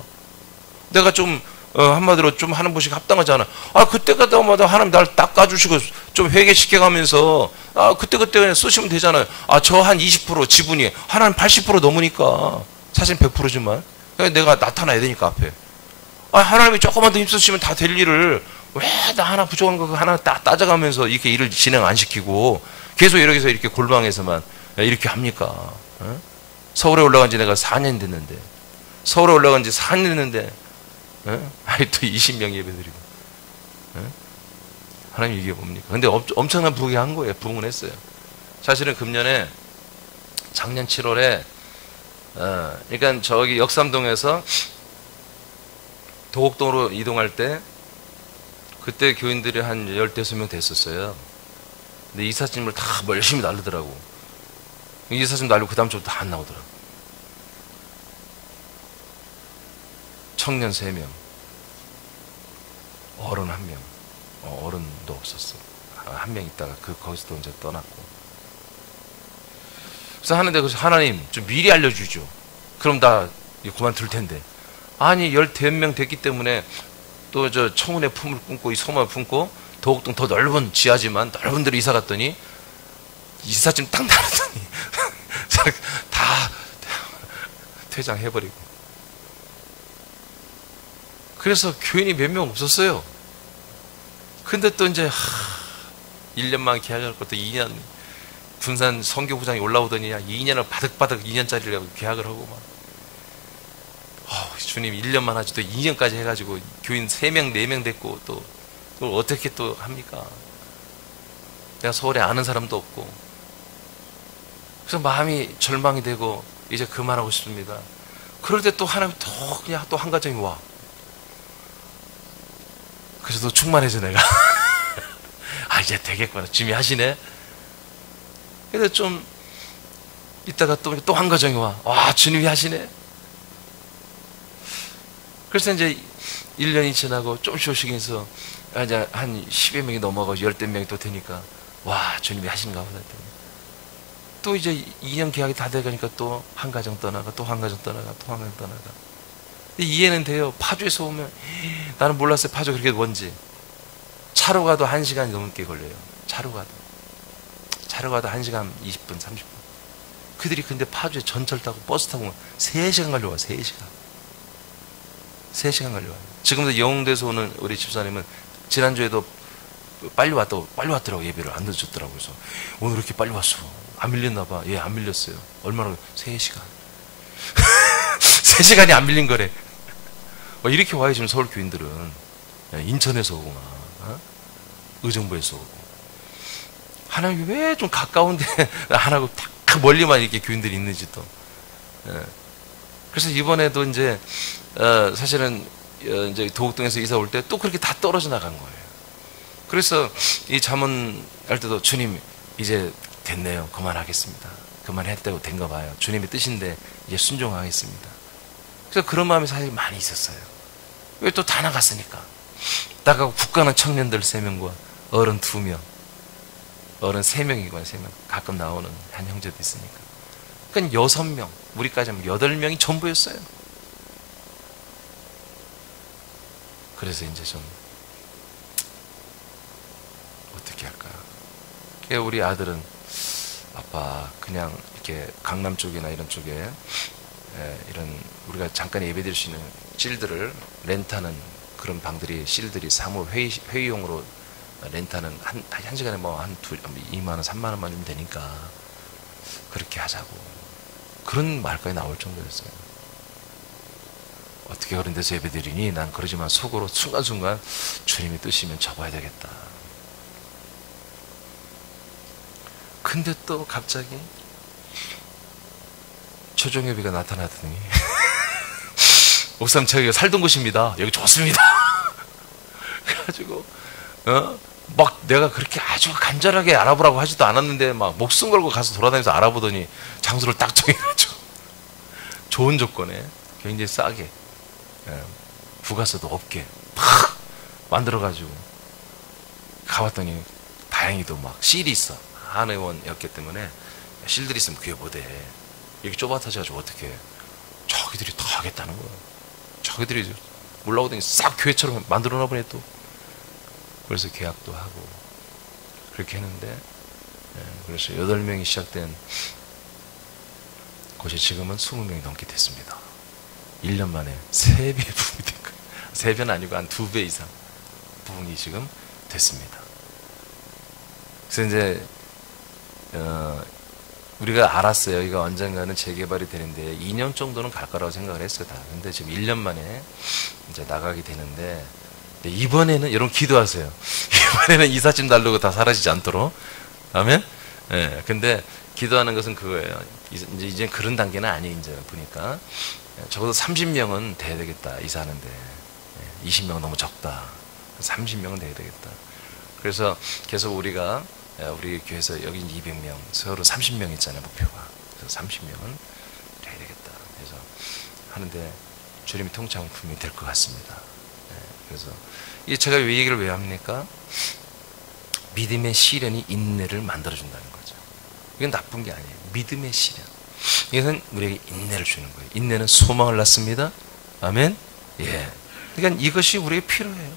내가 좀 한마디로 좀 하는 것이 합당하잖아. 그때마다 하나님 나를 닦아주시고 좀 회개시켜가면서 그때 그냥 쓰시면 되잖아요. 저 한 20% 지분이 하나님 80% 넘으니까 사실 100%지만 내가 나타나야 되니까 앞에. 하나님이 조금만 더 힘쓰시면 다 될 일을 왜 나 하나 부족한 거 하나 따져가면서 이렇게 일을 진행 안 시키고 계속 이렇게 골방에서만 이렇게 합니까? 서울에 올라간 지 내가 4년 됐는데, 서울에 올라간 지 4년 됐는데 또 20명 예배드리고. 하나님 이게 뭡니까? 근데 엄청난 부흥한 거예요. 부흥은 했어요. 사실은 금년에 작년 7월에 그러니까 저기 역삼동에서 도곡동으로 이동할 때 그때 교인들이 한 15명 됐었어요. 근데 이사짐을 다 열심히 날르더라고. 이사짐 날리고 그 다음 주부터 다 안 나오더라고. 청년 3명, 어른 1명, 어른도 없었어. 한 명 있다가 거기서 또 이제 떠났고. 그래서 하는데 하나님 좀 미리 알려주죠. 그럼 나 그만둘 텐데. 아니 15명 됐기 때문에 또 저 청운의 품을 품고 이 소망을 품고 도곡동 더 넓은 지하지만 넓은 데로 이사 갔더니 이사짐 딱 나르더니 다 퇴장해버리고. 그래서 교인이 몇 명 없었어요. 근데 또 이제 1년만 계약할 것도 2년 군산 선교부장이 올라오더니 2년을 바득바득 2년짜리를 계약을 하고 막 주님 1년만 하지 또 2년까지 해가지고 교인 3명 4명 됐고 또 그걸 어떻게 또 합니까? 내가 서울에 아는 사람도 없고. 그래서 마음이 절망이 되고 이제 그만하고 싶습니다. 그럴 때 또 하나님 또 그냥 또 한 가정이 와. 그래서 또 충만해져 내가. 이제 되겠구나. 주님이 하시네. 근데 좀 이따가 또 한 가정이 와. 주님이 하시네. 그래서 이제 1년이 지나고 조금씩 해서 이제 한 10여 명이 넘어가고 10대 명이 또 되니까 주님이 하신가 보다. 또 이제 2년 계약이 다 돼가니까 또 한 가정 떠나가, 또 한 가정 떠나가, 또 한 가정 떠나가. 이해는 돼요. 파주에서 오면 나는 몰랐어요. 파주 그렇게 먼지. 차로 가도 1시간 넘게 걸려요. 차로 가도 1시간 20분 30분. 그들이 근데 파주에 전철 타고 버스 타고 3시간 걸려와. 3시간 걸려와요. 지금도 영흥대에서 오는 우리 집사님은 지난주에도 빨리 왔더라고. 예배를 안 늦었더라고. 그래서 오늘 이렇게 빨리 왔어. 안 밀렸나 봐. 예, 안 밀렸어요. 얼마나? 3시간. 3시간이 안 밀린 거래. 이렇게 와요 지금 서울 교인들은. 인천에서 오고 막 의정부에서 오고. 하나님 왜 좀 가까운데 안 하고 딱 멀리만 이렇게 교인들이 있는지 또. 그래서 이번에도 이제 사실은 이제 도곡동에서 이사 올 때 또 그렇게 다 떨어져 나간 거예요. 그래서 이 잠언할 때도 주님 이제 됐네요. 그만하겠습니다. 그만했다고 된가 봐요. 주님의 뜻인데 이제 순종하겠습니다. 그래서 그런 마음이 사실 많이 있었어요. 왜 또 다 나갔으니까. 나가고 국가는 청년들 3명과 어른 2명, 어른 3명이고 3명 가끔 나오는 한 형제도 있으니까. 그러니까 6명, 우리까지 하면 8명이 전부였어요. 그래서 이제 좀 어떻게 할까? 우리 아들은 아빠 그냥 이렇게 강남 쪽이나 이런 쪽에 이런 우리가 잠깐 예배드릴 수 있는 실들을 렌트하는 그런 방들이 실들이 사무 회의용으로 렌트하는 한 시간에 뭐 한 2만 원, 3만 원만 주면 되니까 그렇게 하자고 그런 말까지 나올 정도였어요. 어떻게 그런 데서 예배드리니? 난 그러지만 속으로 순간순간 주님이 뜻이면 접어야 되겠다. 근데 또 갑자기 초종예비가 나타나더니 옥삼차기가 살던 곳입니다. 여기 좋습니다. 그래가지고 막 내가 그렇게 아주 간절하게 알아보라고 하지도 않았는데 막 목숨 걸고 가서 돌아다니면서 알아보더니 장소를 딱 정해가지고 좋은 조건에 굉장히 싸게 부가세도 없게 팍 만들어가지고 가봤더니 다행히도 막 실이 있어. 한의원이었기 때문에 실들이 있으면 그게 뭐대. 이렇게 좁아타져가지고 어떻게 저기들이 다 하겠다는 거야. 저기들이 올라오더니 싹 교회처럼 만들어놔 보네 또. 그래서 계약도 하고 그렇게 했는데 그래서 8명이 시작된 곳이 지금은 20명이 넘게 됐습니다. 1년 만에 3배의 부흥이 된 거예요. 3배는 아니고 한 2배 이상 부흥이 지금 됐습니다. 그래서 이제 우리가 알았어요. 이거 언젠가는 재개발이 되는데 2년 정도는 갈 거라고 생각을 했어요. 다. 근데 지금 1년 만에 이제 나가게 되는데 이번에는 여러분 기도하세요. 이번에는 이삿짐 달르고 다 사라지지 않도록. 아멘. 예. 근데 기도하는 것은 그거예요. 이제 그런 단계는 아니 이제 보니까 적어도 30명은 돼야 되겠다. 이사하는데 20명은 너무 적다. 30명은 돼야 되겠다. 그래서 계속 우리가 우리 교회에서 여기 200명, 서로 30명 있잖아요, 목표가. 그래서 30명은 돼야 되겠다. 그래서 하는데 주님이 통치하면 분명히 될 것 같습니다. 그래서 제가 이 얘기를 왜 합니까? 믿음의 시련이 인내를 만들어준다는 거죠. 이건 나쁜 게 아니에요. 믿음의 시련. 이것은 우리에게 인내를 주는 거예요. 인내는 소망을 낳습니다. 아멘? 예. 그러니까 이것이 우리에게 필요해요.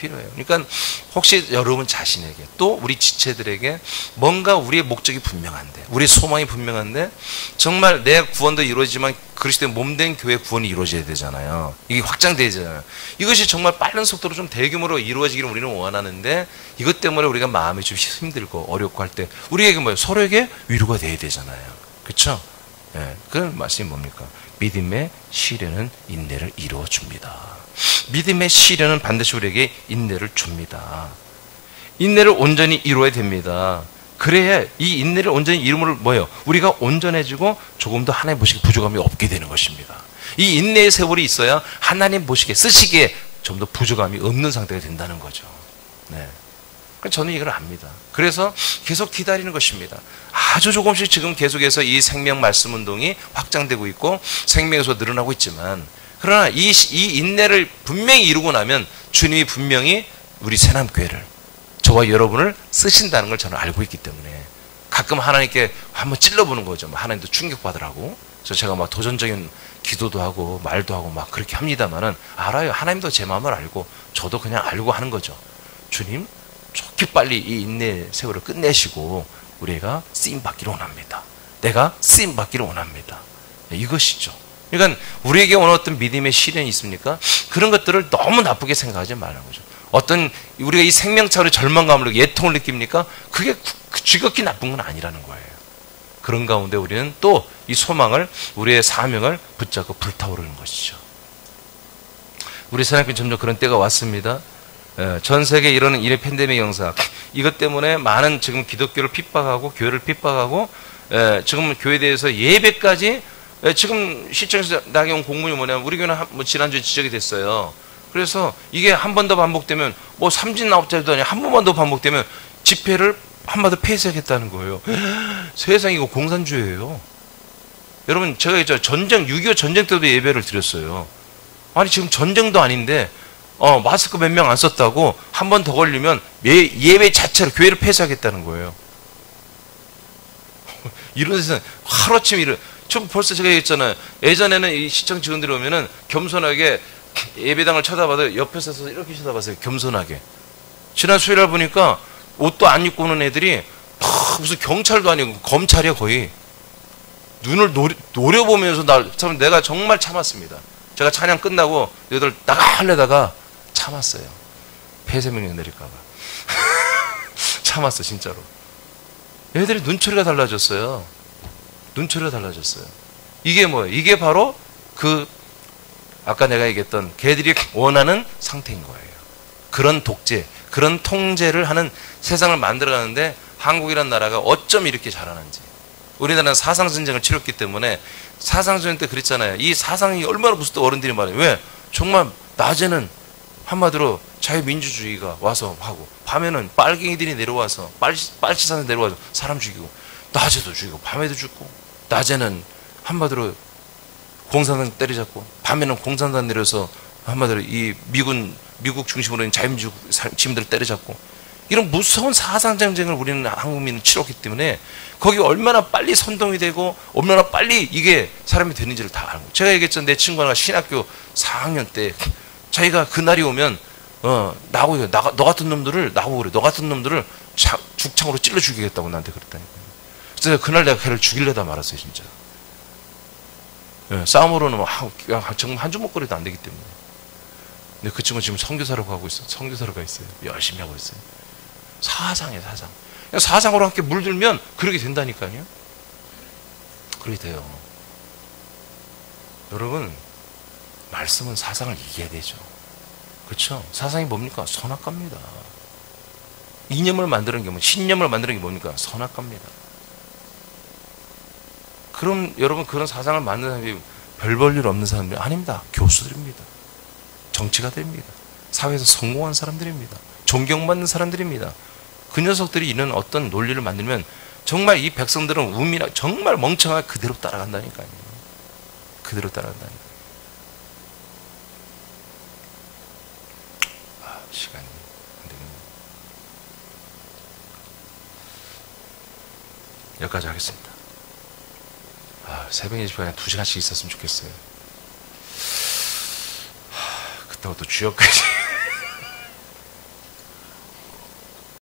필요해요. 그러니까 혹시 여러분 자신에게 또 우리 지체들에게 뭔가 우리의 목적이 분명한데, 우리의 소망이 분명한데, 정말 내 구원도 이루어지지만 그리스도의 몸된 교회 구원이 이루어져야 되잖아요. 이게 확장되잖아요. 이것이 정말 빠른 속도로 좀 대규모로 이루어지기를 우리는 원하는데, 이것 때문에 우리가 마음이 좀 힘들고 어렵고 할 때 우리에게 뭐예요? 서로에게 위로가 돼야 되잖아요. 그렇죠? 예, 그런 말씀이 뭡니까? 믿음의 시련은 인내를 이루어 줍니다. 믿음의 시련은 반드시 우리에게 인내를 줍니다. 인내를 온전히 이루어야 됩니다. 그래야 이 인내를 온전히 이루므로 뭐예요? 우리가 온전해지고 조금 더 하나님 보시기에 부족함이 없게 되는 것입니다. 이 인내의 세월이 있어야 하나님 보시기에 쓰시기에 좀 더 부족함이 없는 상태가 된다는 거죠. 네. 저는 이걸 압니다. 그래서 계속 기다리는 것입니다. 아주 조금씩 지금 계속해서 이 생명 말씀 운동이 확장되고 있고 생명에서 늘어나고 있지만, 그러나 이 인내를 분명히 이루고 나면 주님이 분명히 우리 새남교회를, 저와 여러분을 쓰신다는 걸 저는 알고 있기 때문에 가끔 하나님께 한번 찔러보는 거죠. 하나님도 충격받으라고. 그래서 제가 막 도전적인 기도도 하고 말도 하고 막 그렇게 합니다만은 알아요. 하나님도 제 마음을 알고 저도 그냥 알고 하는 거죠. 주님, 좋게 빨리 이 인내 세월을 끝내시고 우리가 쓰임받기를 원합니다. 내가 쓰임받기를 원합니다. 이것이죠. 그러니까 우리에게 오는 어떤 믿음의 시련이 있습니까? 그런 것들을 너무 나쁘게 생각하지 말라는 거죠. 어떤 우리가 이 생명차로 절망감을, 예통을 느낍니까? 그게 지극히 나쁜 건 아니라는 거예요. 그런 가운데 우리는 또 이 소망을, 우리의 사명을 붙잡고 불타오르는 것이죠. 우리 사람끼리 점점 그런 때가 왔습니다. 전 세계에 이러는 이런 팬데믹 영상, 이것 때문에 많은 지금 기독교를 핍박하고 교회를 핍박하고, 지금 교회에 대해서 예배까지, 지금 시청에서 나게 온 공문이 뭐냐면 우리 교회는 지난주에 지적이 됐어요. 그래서 이게 한 번 더 반복되면 뭐 삼진아홉자리도 아니라 한 번만 더 반복되면 집회를 한마디로 폐쇄하겠다는 거예요. 세상에 이거 공산주의예요. 여러분, 제가 있죠, 전쟁, 6.25 전쟁 때도 예배를 드렸어요. 아니 지금 전쟁도 아닌데 마스크 몇 명 안 썼다고 한 번 더 걸리면 예배 자체를, 교회를 폐쇄하겠다는 거예요. 이런 세상 하루아침에 좀 벌써 제가 얘기했잖아요. 예전에는 이 시청 직원들이 오면은 겸손하게 예배당을 쳐다봐도 옆에 서서 이렇게 쳐다봤어요. 겸손하게. 지난 수요일날 보니까 옷도 안 입고 오는 애들이 무슨 경찰도 아니고 검찰이야 거의. 눈을 노려보면서 내가 정말 참았습니다. 제가 찬양 끝나고 너희들 나가 하려다가 참았어요. 폐쇄명령 내릴까봐. 참았어 진짜로. 얘들이 눈초리가 달라졌어요. 눈초리가 달라졌어요. 이게 뭐예요? 이게 바로 아까 내가 얘기했던 걔들이 원하는 상태인 거예요. 그런 독재, 그런 통제를 하는 세상을 만들어가는데 한국이라는 나라가 어쩜 이렇게 잘하는지. 우리나라는 사상전쟁을 치렀기 때문에, 사상전쟁 때 그랬잖아요. 이 사상이 얼마나 무섭다 어른들이 말해요. 왜? 정말 낮에는 한마디로 자유민주주의가 와서 하고, 밤에는 빨갱이들이 내려와서 빨치산에 내려와서 사람 죽이고, 낮에도 죽이고 밤에도 죽고, 낮에는 한마디로 공산당 때려잡고, 밤에는 공산당 내려서 한마디로 이 미국 중심으로 있는 자유민주 시민들을 때려잡고, 이런 무서운 사상전쟁을 우리는 한국민은 치렀기 때문에 거기 얼마나 빨리 선동이 되고 얼마나 빨리 이게 사람이 되는지를 다 알고. 제가 얘기했죠. 내 친구 하나가 신학교 4학년 때 자기가 그날이 오면 나오고, 너 같은 놈들을 나오고 그래. 너 같은 놈들을 죽창으로 찔러 죽이겠다고 나한테 그랬다니까요. 그래서 그날 내가 걔를 죽이려다 말았어요 진짜. 싸움으로는 정말 한 주먹거리도 안 되기 때문에. 근데 그 친구 지금 선교사로 가고 있어. 선교사로 가 있어요. 열심히 하고 있어요. 사상이에요, 사상. 사상으로 함께 물들면 그렇게 된다니까요. 그렇게 돼요. 여러분, 말씀은 사상을 이겨야 되죠. 그렇죠? 사상이 뭡니까? 선악과입니다. 이념을 만드는 게 신념을 만드는 게 뭡니까? 선악과입니다. 그럼 여러분, 그런 사상을 만드는 사람이 별 볼 일 없는 사람들이 아닙니다. 교수들입니다. 정치가들입니다. 사회에서 성공한 사람들입니다. 존경받는 사람들입니다. 그 녀석들이 이런 어떤 논리를 만들면 정말 이 백성들은 정말 멍청하게 그대로 따라간다니까요. 그대로 따라간다니까요. 시간이 안 되겠네요. 여기까지 하겠습니다. 새벽 예배 그냥 2시간씩 있었으면 좋겠어요. 그렇다고 또 주역까지